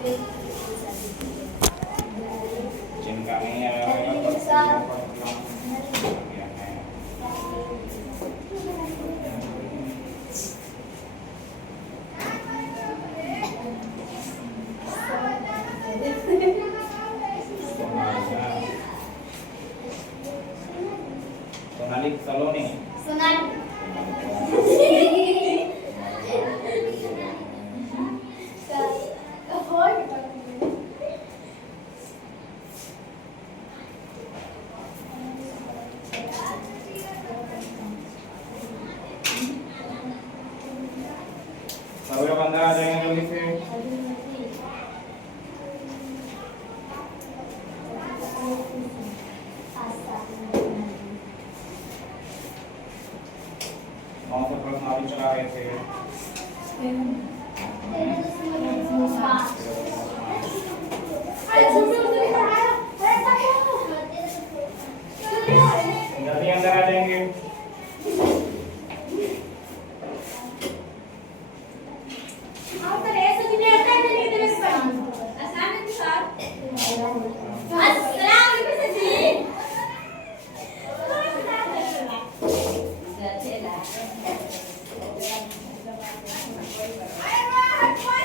जिनका नहीं आया सोनाली सलोनी सभी लोग अंदर आ जाएंगे जल्दी से। कौन सा प्रश्न अभी चला रहे थे? जल्दी अंदर आ जाएंगे।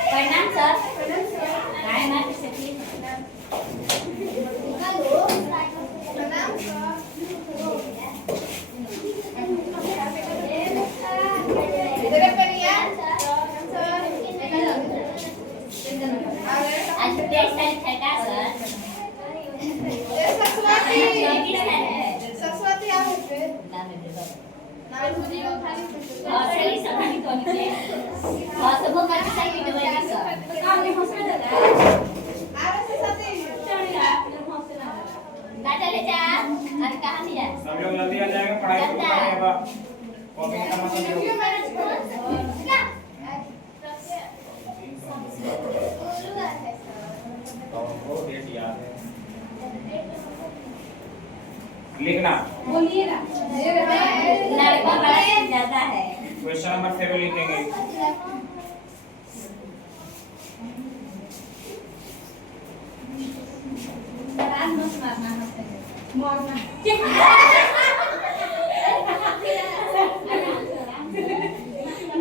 प्रणाम सर। काय मार सकती आज टेस्ट है का सर? सरस्वती आहे पे नाम है देखो नाम मुझे वो खाली और सही सही तो निकले और सब का सही दवाई सर काम नहीं हो सकता आर से साथी चलिए आप लोग हमसे ना दादा ले जा अरे कहां नहीं जा सब लोग जल्दी आ जाएंगे। पढ़ाई शुरू करेंगे। कॉपी करना मत वीडियो भूलिए। मैनेजमेंट क्या तो डेट याद है लिखना। बोलिए ना लड़का बड़ा ज्यादा है क्वेश्चन नंबर 7 लिखेंगे। आज मत मारना मारना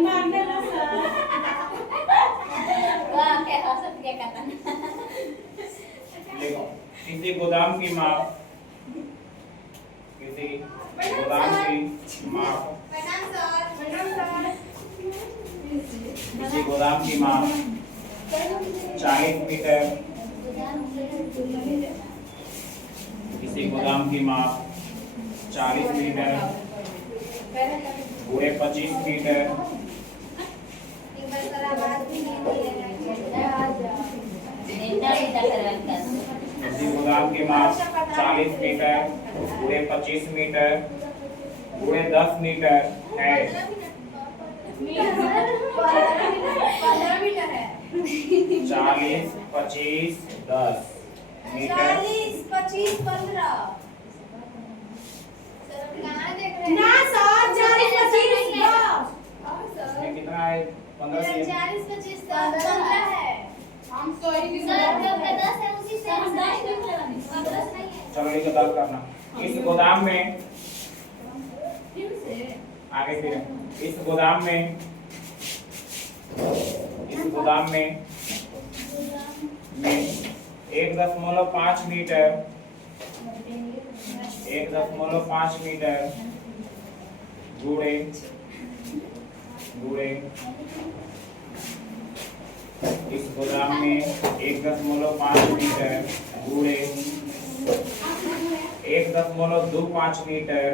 मारने ना सर वाह क्या हंसत क्या करता देखो किसी गोदाम की माप किसी गोदाम की माप किसी गोदाम की माप 40 मीटर किसी गोदाम की माप 40 मीटर पूरे 25 मीटर किसी गोदाम की माप 40 मीटर पूरे 25 मीटर पूरे 10 मीटर है। 40 25 10 मीटर 40 25 15 ना सर 40 25 10 इसमें कितना है 15 से 40 25 15 है हम तो ही चलो ये 10 करना। इस गोदाम में आगे फिर इस गोदाम में 1.5 मीटर 1.5 मीटर गुणे इस गोदाम में 1.5 मीटर गुणे 1.25 मीटर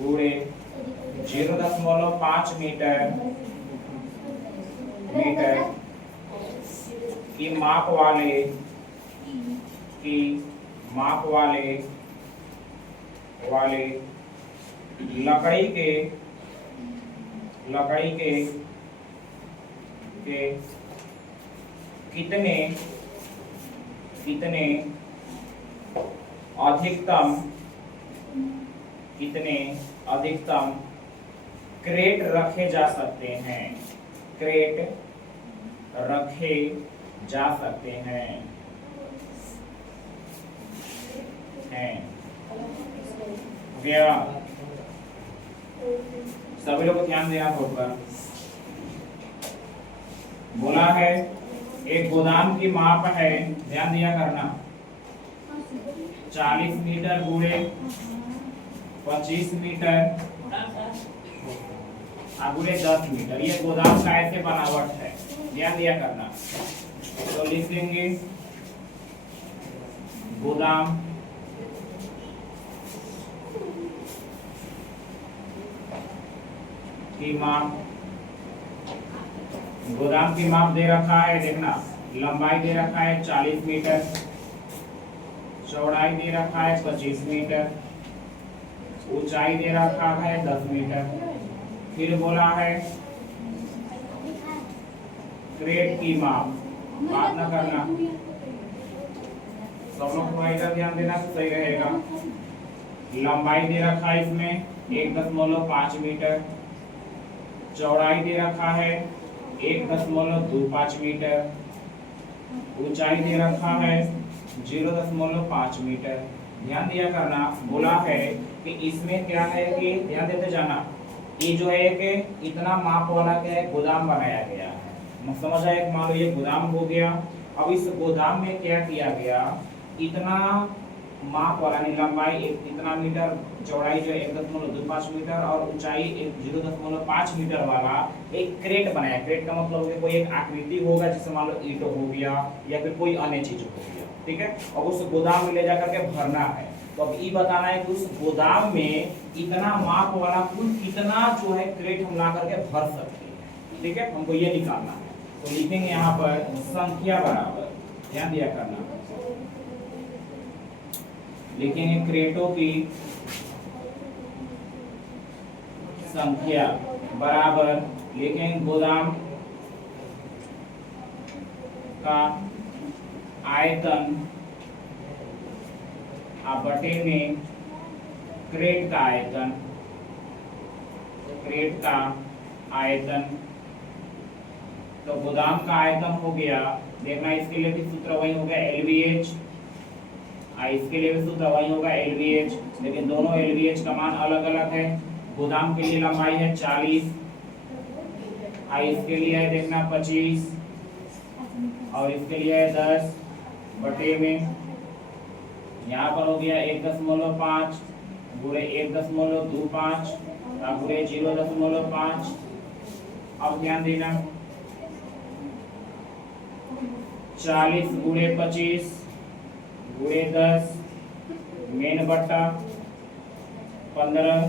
गुणे 0.5 मीटर की माप वाले लकड़ी के कितने अधिकतम क्रेट रखे जा सकते हैं। क्रेट रखे जा सकते हैं। गया सभी लोग ध्यान देना होगा। बोला है एक गोदाम की माप है, ध्यान दिया करना, 40 मीटर गुणे 25 मीटर गुणे 10 मीटर। ये गोदाम का ऐसे बनावट है, ध्यान दिया करना। तो लिख देंगे गोदाम की माप। गोदाम की माप दे रखा है, देखना लंबाई दे रखा है 40 मीटर, चौड़ाई दे रखा है 25 मीटर, ऊंचाई दे रखा है 10 मीटर। फिर बोला है क्रेट की माप, बात न करना, सब लोग थोड़ा इधर ध्यान देना तो सही रहेगा। लंबाई दे रखा है इसमें 1.5 मीटर, चौड़ाई दे रखा है 1.25 मीटर, ऊंचाई दे रखा है 0.5 मीटर। ध्यान दिया करना। बोला है कि इसमें क्या है कि ध्यान देते जाना, ये जो है कि इतना माप वाला क्या है गोदाम बनाया गया है। समझ आया? एक मान लो ये गोदाम हो गया। अब इस गोदाम में क्या किया गया, इतना माप वाला नहीं, लंबाई इतना मीटर, चौड़ाई जो है 1.25 मीटर और ऊंचाई 0.5 मीटर वाला एक क्रेट बनाया। क्रेट का मतलब है कोई एक आकृति होगा, जैसे मान लो ईंट हो गया या फिर कोई अन्य चीज हो गया, ठीक है। अब उस गोदाम में ले जाकर के भरना है। तो अब ये बताना है कि उस गोदाम में इतना माप वाला कुल कितना जो है क्रेट हम ला करके भर सकते हैं, ठीक है। हमको ये निकालना है। तो लिखेंगे यहाँ पर संख्या बराबर, ध्यान दिया करना, लिखेंगे क्रेटों की संख्या बराबर लिखेंगे गोदाम का आयतन बटे में क्रेट का आयतन, क्रेट का आयतन। तो गोदाम का आयतन हो गया, देखना इसके लिए भी सूत्र वही होगा LVH, इसके लिए भी सूत्र वही होगा LVH, लेकिन दोनों LVH का मान अलग अलग है। गोदाम के लिए लंबाई है 40, इसके लिए है देखना 25 और इसके लिए है 10 बटे में, यहाँ पर हो गया 1.5 गुणे 1.25 गुणे 0.5। अब ध्यान देना 40 गुणे 25 गुणे 10 मेन बट्टा 15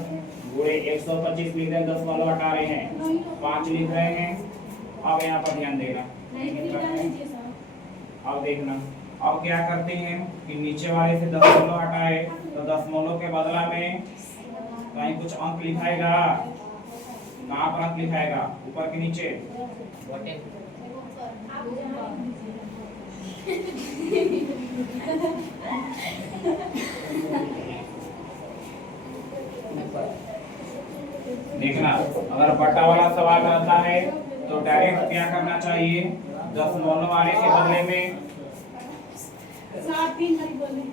गुणे 125 लिख रहे हैं, 10 वालों हटा रहे हैं, 5 लिख रहे हैं। अब यहाँ पर ध्यान देना, अब देखना, अब क्या करते हैं कि नीचे वाले से 10 मोलो हटाए तो 10 मोलो के बदला में कहीं कुछ अंक लिखाएगा, कहाँ पर अंक लिखाएगा, ऊपर के नीचे, देखना। अगर बट्टा वाला सवाल रहता है तो डायरेक्ट क्या करना चाहिए, 10 मोलो वाले के बदले में 3 हरी बोले।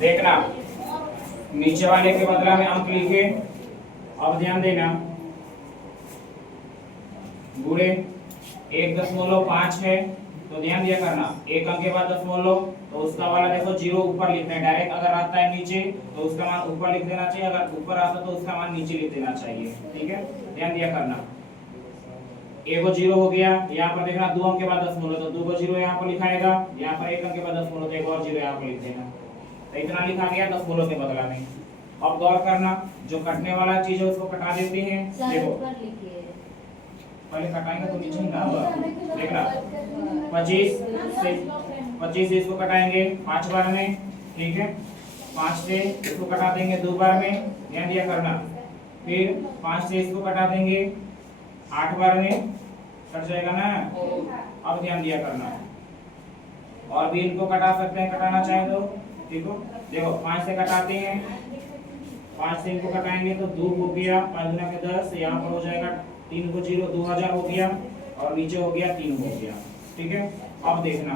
देखना नीचे वाले के बदला में अंक लिखे। अब ध्यान देना, गुणे 1.5 है तो ध्यान दिया करना, एक अंक के बाद 10 मोलो तो उसका वाला देखो 0 ऊपर लिखना है। डायरेक्ट अगर आता है नीचे तो उसका मान ऊपर लिख देना चाहिए, अगर ऊपर आता तो उसका मान नीचे लिख देना चाहिए, ठीक है। ध्यान दिया करना, एगो 0 हो गया, यहाँ पर देखना 2 अंक के बाद 10 मोलो तो 2 को 0 यहाँ पर लिखाएगा, यहाँ पर 1 अंक के बाद 10 मोलो तो एक और 0 यहाँ पर लिख देना। तो इतना लिखा गया 10 मोलो के बदला में। अब गौर करना, जो कटने वाला चीज है उसको कटा देते हैं। देखो पहले कटाएंगे तो नीचे ही ना होगा। देखना 25 से इसको कटाएंगे 5 बार में, ठीक है। 5 से इसको कटा देंगे 2 बार में, ध्यान दिया करना। फिर 5 से इसको कटा देंगे 8 बार में, कट जाएगा ना। अब ध्यान दिया करना। और भी इनको कटा सकते हैं, कटाना चाहे तो, ठीक हो। देखो 5 से कटाते हैं, 5 से इनको कटाएंगे तो 2 हो गया, 5 गुना के 10, यहाँ पर हो जाएगा 3 को 0, 2000 हो गया, और नीचे हो गया 3 हो गया, ठीक है। अब देखना,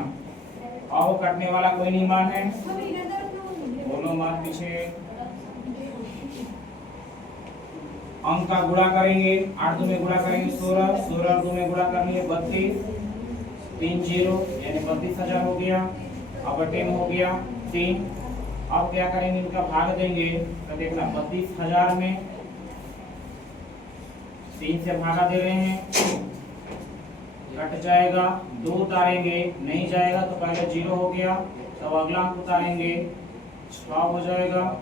अब कटने वाला कोई नहीं मान है, बोलो मान पीछे। अंक का गुणा करेंगे, 8 2 में गुणा करेंगे 16, 16 2 में गुणा करेंगे 32, 3 0 यानी 32,000 हो गया। अब 10 हो गया 3। अब क्या करेंगे, इनका भाग देंगे तो देखना 32,000 में 3 से भागा दे रहे हैं, कट जाएगा। 2 उतारेंगे, नहीं जाएगा तो पहले 0 हो गया, तब अगला अंक उतारेंगे 6 हो जाएगा,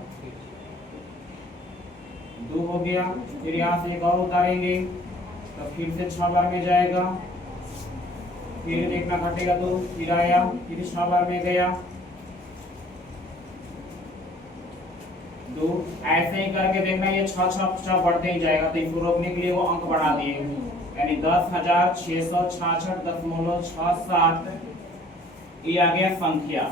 2 हो गया। फिर यहाँ से एक और उतारेंगे तो फिर से 6 बार में जाएगा, फिर देखना घटेगा तो फिर आया, फिर 6 बार में गया 2। ऐसे ही करके देखना, ये 6 बढ़ते ही जाएगा। तो इसको रोकने के लिए वो अंक बढ़ा दिए, यानी 10,666.67 ये आ गया संख्या।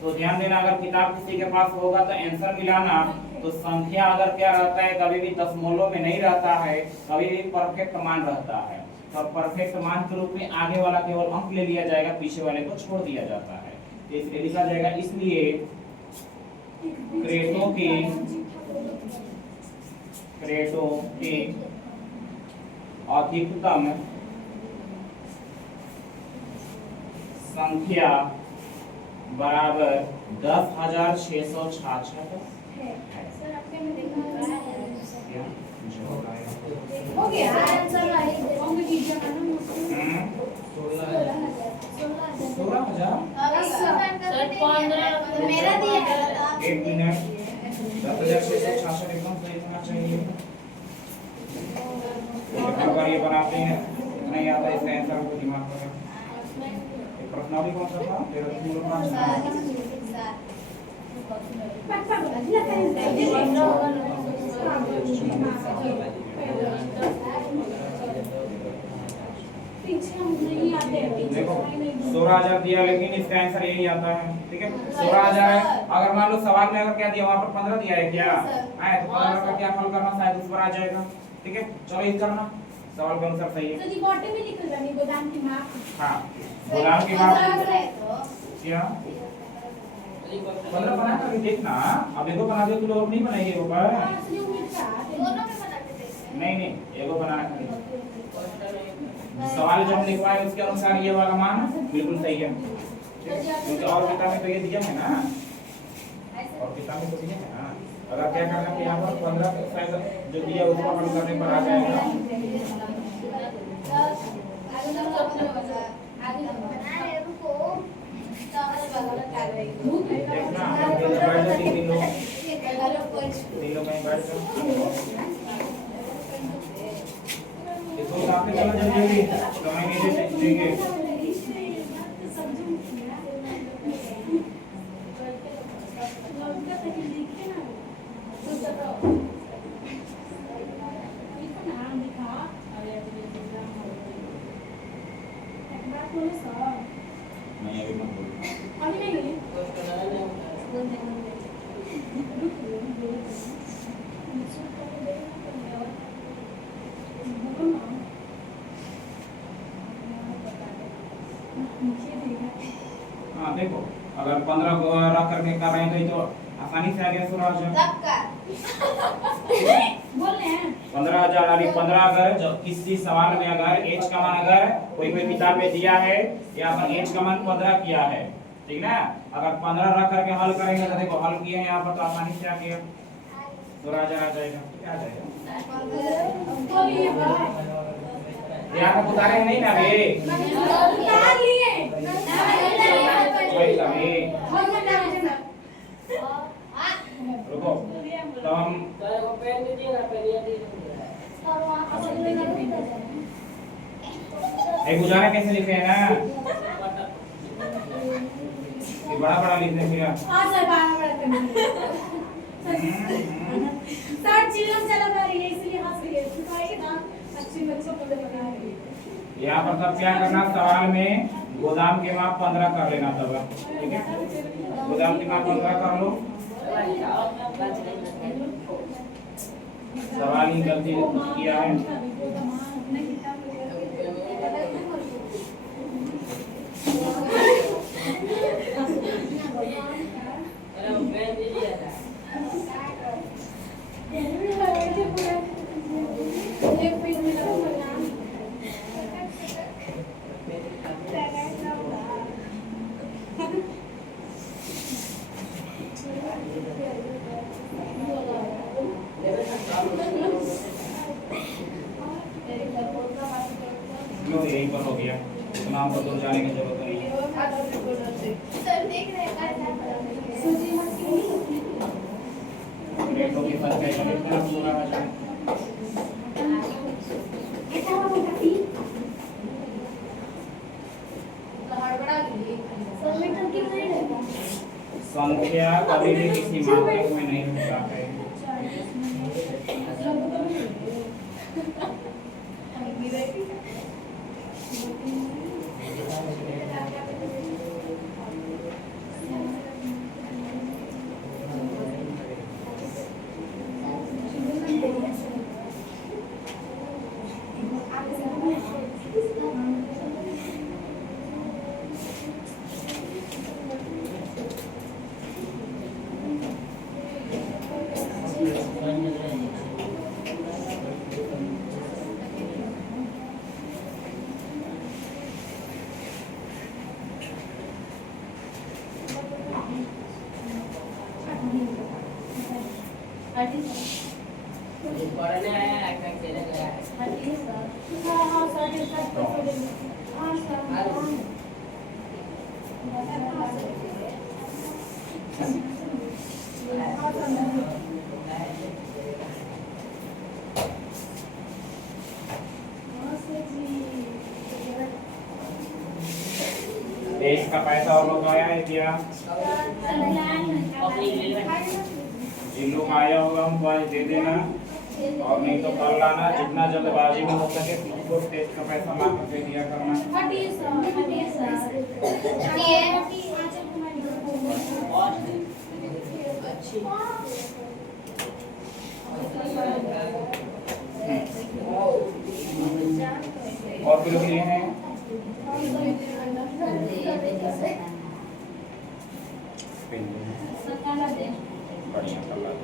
तो ध्यान देना, अगर किताब किसी के पास होगा तो आंसर मिलाना। तो संख्या अगर क्या रहता है, कभी भी दशमलव में नहीं रहता है, कभी भी परफेक्ट मान रहता है। तो परफेक्ट मान के रूप में आगे वाला केवल अंक ले लिया जाएगा, पीछे वाले को छोड़ दिया जाता है। इसलिए लिखा जाएगा, इसलिए क्रेटों की अधिकतम संख्या बराबर 10,666 हो गया आंसर राइट। होंगे कीजिए ना 16,000 मेरा दिया है। 1 मिनट 10,666 एकदम सही होना चाहिए। हर बार ये बनाते हैं, नहीं आता इसका आंसर को दिमाग में। एक प्रश्नावली कौन सा था, 13 देखो 16,000 दिया, लेकिन इसका आंसर यही आता है, ठीक है। 16,000 है। अगर मान लो सवाल में अगर क्या दिया, वहाँ पर 15 दिया है क्या, आए तो 15 का क्या हल करना, शायद उस पर आ जाएगा, ठीक है। चलो ये करना, सवाल के अनुसार सही है। तो जी बॉटल में लिखल बानी गोदाम की माप। हाँ, गोदाम की माप क्या 15 बना कर देखना। अब एगो बना दो, तुम लोग नहीं बनाइए ऊपर। नहीं एगो बनाना है। सवाल जब लिखवाए उसके अनुसार ये वाला मान बिल्कुल सही है, क्योंकि और किताब में तो ये दिया है ना, और किताब में तो दिया है ना। अगर क्या करना है, यहाँ पर 15 शायद जो दिया उसको हल करने पर आ जाएगा। देखना बैठ जाओ, 3 लोग कहीं बैठ जाओ। इसको काफी चला जल्दी समय नहीं देंगे। नहीं अभी मत बोलो। हाँ देखो, अगर 15 को रख करके कर रहे हैं तो आसानी से आ गया 16,000। 15,000 अभी 15 अगर जो किसी सवाल में अगर एच का मान अगर कोई किताब में दिया है, या अपन एच का मान 15 किया है, ठीक ना। अगर 15 रख करके हल करेंगे तो देखो हल किए हैं यहाँ पर, तो आसानी से आ गया 16,000 आ जाएगा, क्या आ जाएगा। यहाँ पर उतारे नहीं ना बे, रुको तो हम एक गुजारा कैसे लिखे है ना, ये बड़ा बड़ा लिख दे फिर। हाँ सर बारह सर चिल्लम चला जा रही है इसलिए हंस रही है सिखाएगी ना अच्छी बच्चों को लगा रही है। यहाँ पर तब क्या करना, सवाल में गोदाम की माप 15 कर लेना तब, ठीक है। गोदाम की माप 15 कर लो। सवाल ही गलती किया है। लो यहीं पर हो गया, नाम पर दूर जाने की जरूरत नहीं है। सर देख रहे हैं सूजी मछली प्लेटों की संख्या कितना पूरा हो जाए। संख्या कभी भी किसी मात्रा में नहीं होता है। देश का पैसा और लोग आया है क्या? जिन लोग आया होगा हमको आज दे देना, और नहीं तो कल लाना। जितना जल्दबाजी में हो सके तुमको टेस्ट का पैसा ला करके दिया करना। और फिर लिए हैं बढ़िया कलर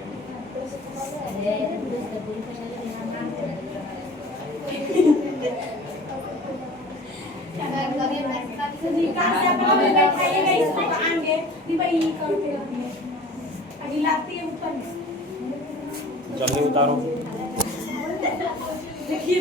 जल्दी उतारो। देखिए